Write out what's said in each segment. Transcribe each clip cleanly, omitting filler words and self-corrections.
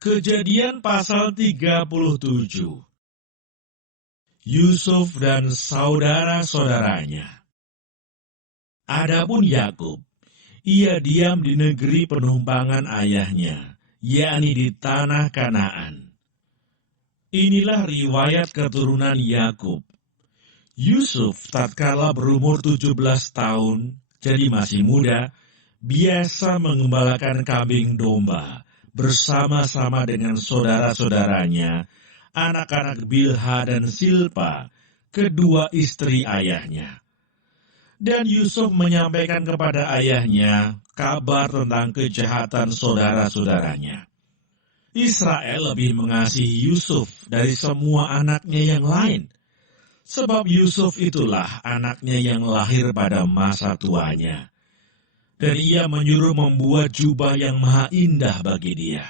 Kejadian pasal 37. Yusuf dan saudara-saudaranya. Adapun Yakub, ia diam di negeri penumpangan ayahnya, yakni di tanah Kanaan. Inilah riwayat keturunan Yakub. Yusuf tatkala berumur 17 tahun, jadi masih muda, biasa mengembalakan kambing domba bersama-sama dengan saudara-saudaranya, anak-anak Bilha dan Silpa, kedua istri ayahnya. Dan Yusuf menyampaikan kepada ayahnya kabar tentang kejahatan saudara-saudaranya. Israel lebih mengasihi Yusuf dari semua anaknya yang lain, sebab Yusuf itulah anaknya yang lahir pada masa tuanya. Dan ia menyuruh membuat jubah yang maha indah bagi dia.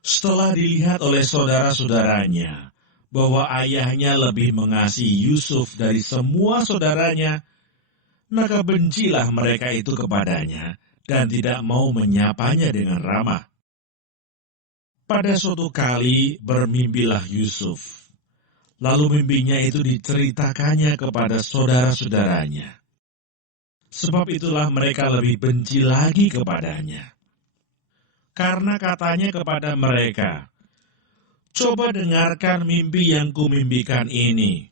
Setelah dilihat oleh saudara-saudaranya bahwa ayahnya lebih mengasihi Yusuf dari semua saudaranya, maka bencilah mereka itu kepadanya dan tidak mau menyapanya dengan ramah. Pada suatu kali bermimpilah Yusuf, lalu mimpinya itu diceritakannya kepada saudara-saudaranya. Sebab itulah mereka lebih benci lagi kepadanya. Karena katanya kepada mereka, "Coba dengarkan mimpi yang kumimpikan ini.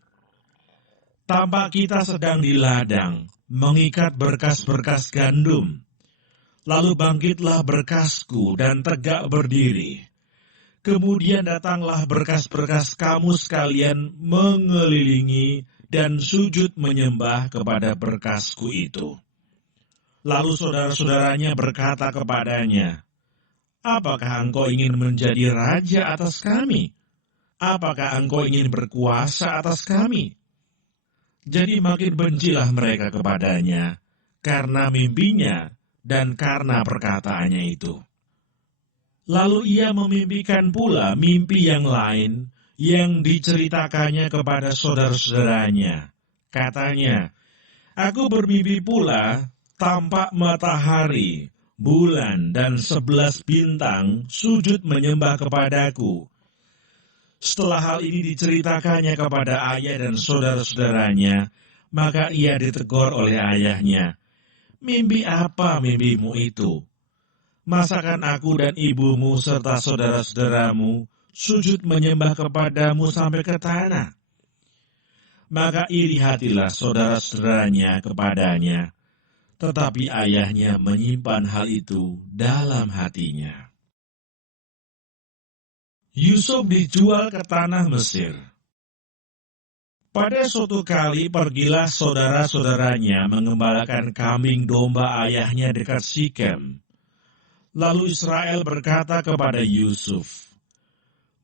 Tampak kita sedang di ladang, mengikat berkas-berkas gandum. Lalu bangkitlah berkasku dan tegak berdiri. Kemudian datanglah berkas-berkas kamu sekalian mengelilingi dan sujud menyembah kepada berkasku itu." Lalu saudara-saudaranya berkata kepadanya, "Apakah engkau ingin menjadi raja atas kami? Apakah engkau ingin berkuasa atas kami?" Jadi makin bencilah mereka kepadanya karena mimpinya dan karena perkataannya itu. Lalu ia memimpikan pula mimpi yang lain yang diceritakannya kepada saudara-saudaranya. Katanya, "Aku bermimpi pula tampak matahari, bulan, dan 11 bintang sujud menyembah kepadaku." Setelah hal ini diceritakannya kepada ayah dan saudara-saudaranya, maka ia ditegur oleh ayahnya, "Mimpi apa mimpimu itu? Masakan aku dan ibumu serta saudara-saudaramu sujud menyembah kepadamu sampai ke tanah?" Maka iri hatilah saudara-saudaranya kepadanya, tetapi ayahnya menyimpan hal itu dalam hatinya. Yusuf dijual ke tanah Mesir. Pada suatu kali pergilah saudara-saudaranya mengembalakan kambing domba ayahnya dekat Sikem. Lalu Israel berkata kepada Yusuf,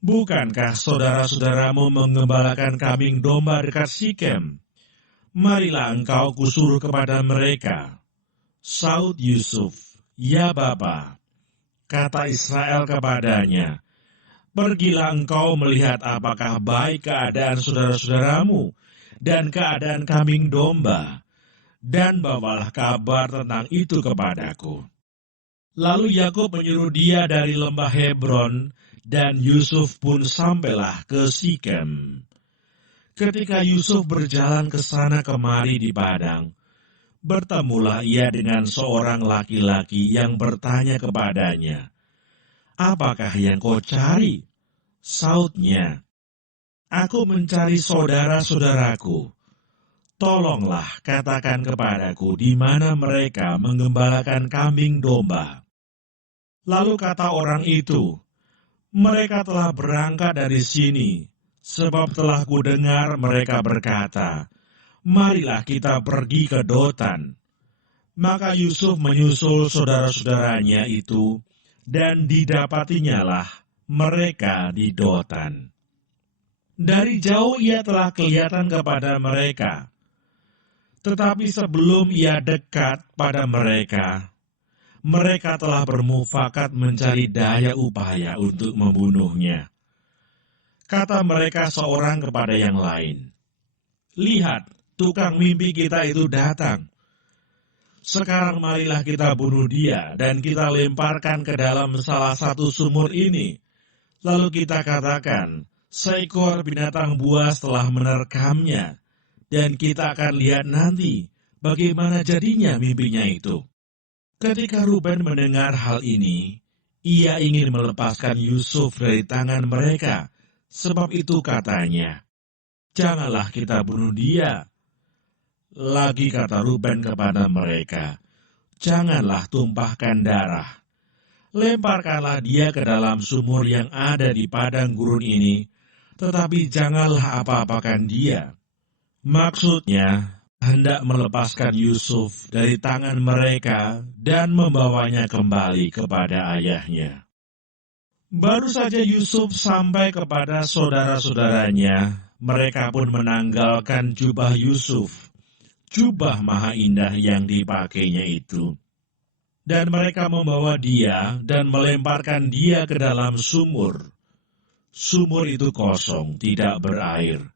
"Bukankah saudara-saudaramu mengembalakan kambing domba dekat Sikem? Marilah engkau kusuruh kepada mereka." Saud Yusuf, "Ya Bapa." Kata Israel kepadanya, "Pergilah engkau melihat apakah baik keadaan saudara-saudaramu dan keadaan kambing domba, dan bawalah kabar tentang itu kepadaku." Lalu Yakub menyuruh dia dari lembah Hebron, dan Yusuf pun sampailah ke Sikem. Ketika Yusuf berjalan ke sana kemari di padang, bertemulah ia dengan seorang laki-laki yang bertanya kepadanya, "Apakah yang kau cari?" Sautnya, "Aku mencari saudara-saudaraku. Tolonglah katakan kepadaku di mana mereka mengembalakan kambing domba." Lalu kata orang itu, "Mereka telah berangkat dari sini, sebab telah kudengar mereka berkata, 'Marilah kita pergi ke Dotan.'" Maka Yusuf menyusul saudara-saudaranya itu, dan didapatinyalah mereka di Dotan. Dari jauh ia telah kelihatan kepada mereka, tetapi sebelum ia dekat pada mereka, mereka telah bermufakat mencari daya upaya untuk membunuhnya. Kata mereka seorang kepada yang lain, "Lihat, tukang mimpi kita itu datang." Sekarang marilah kita bunuh dia dan kita lemparkan ke dalam salah satu sumur ini. Lalu kita katakan, seekor binatang buas telah menerkamnya, dan kita akan lihat nanti bagaimana jadinya mimpinya itu. Ketika Ruben mendengar hal ini, ia ingin melepaskan Yusuf dari tangan mereka, sebab itu katanya, "Janganlah kita bunuh dia." Lagi kata Ruben kepada mereka, "Janganlah tumpahkan darah. Lemparkanlah dia ke dalam sumur yang ada di padang gurun ini, tetapi janganlah apa-apakan dia." Maksudnya, hendak melepaskan Yusuf dari tangan mereka dan membawanya kembali kepada ayahnya. Baru saja Yusuf sampai kepada saudara-saudaranya, mereka pun menanggalkan jubah Yusuf, jubah maha indah yang dipakainya itu. Dan mereka membawa dia dan melemparkan dia ke dalam sumur. Sumur itu kosong, tidak berair.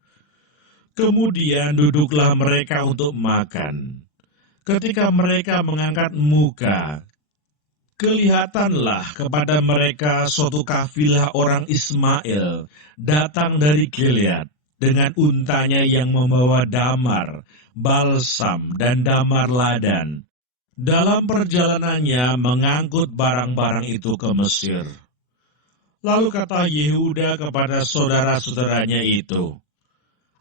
Kemudian duduklah mereka untuk makan. Ketika mereka mengangkat muka, kelihatanlah kepada mereka suatu kafilah orang Ismail datang dari Gilead dengan untanya yang membawa damar, balsam, dan damar ladan. Dalam perjalanannya mengangkut barang-barang itu ke Mesir. Lalu kata Yehuda kepada saudara-saudaranya itu,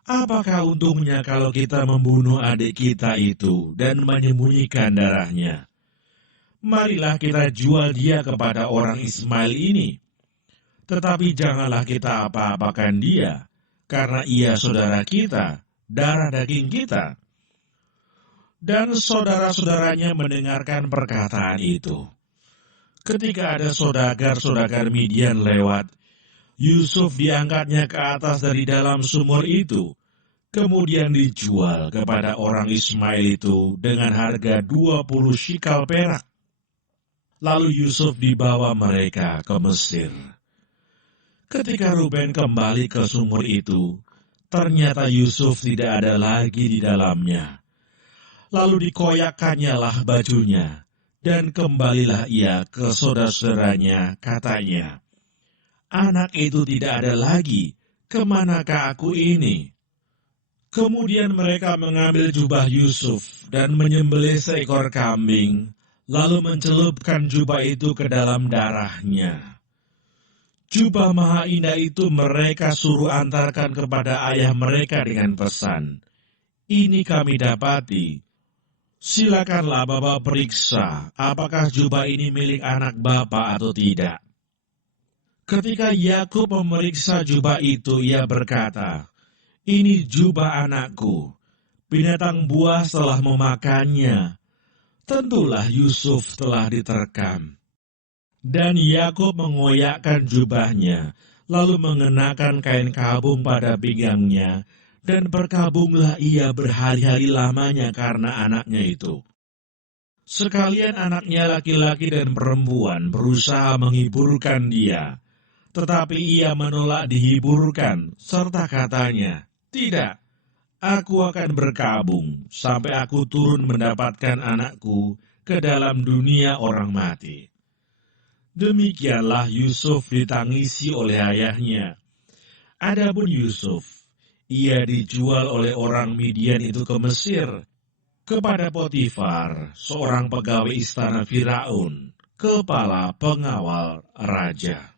"Apakah untungnya kalau kita membunuh adik kita itu dan menyembunyikan darahnya? Marilah kita jual dia kepada orang Ismail ini. Tetapi janganlah kita apa-apakan dia, karena ia saudara kita, darah daging kita." Dan saudara-saudaranya mendengarkan perkataan itu. Ketika ada saudagar-saudagar Midian lewat, Yusuf diangkatnya ke atas dari dalam sumur itu, kemudian dijual kepada orang Ismail itu dengan harga 20 shikal perak. Lalu Yusuf dibawa mereka ke Mesir. Ketika Ruben kembali ke sumur itu, ternyata Yusuf tidak ada lagi di dalamnya. Lalu dikoyakkannya lah bajunya, dan kembalilah ia ke saudara-saudaranya, katanya, "Anak itu tidak ada lagi, kemanakah aku ini?" Kemudian mereka mengambil jubah Yusuf dan menyembelih seekor kambing, lalu mencelupkan jubah itu ke dalam darahnya. Jubah maha indah itu mereka suruh antarkan kepada ayah mereka dengan pesan, "Ini kami dapati. Silakanlah Bapak periksa apakah jubah ini milik anak Bapak atau tidak." Ketika Yakub memeriksa jubah itu, ia berkata, "Ini jubah anakku. Binatang buas telah memakannya. Tentulah Yusuf telah diterkam." Dan Yakub mengoyakkan jubahnya, lalu mengenakan kain kabung pada pinggangnya, dan berkabunglah ia berhari-hari lamanya karena anaknya itu. Sekalian anaknya laki-laki dan perempuan berusaha menghiburkan dia, tetapi ia menolak dihiburkan, serta katanya, "Tidak, aku akan berkabung sampai aku turun mendapatkan anakku ke dalam dunia orang mati." Demikianlah Yusuf ditangisi oleh ayahnya. Adapun Yusuf, ia dijual oleh orang Midian itu ke Mesir, kepada Potifar, seorang pegawai istana Firaun, kepala pengawal raja.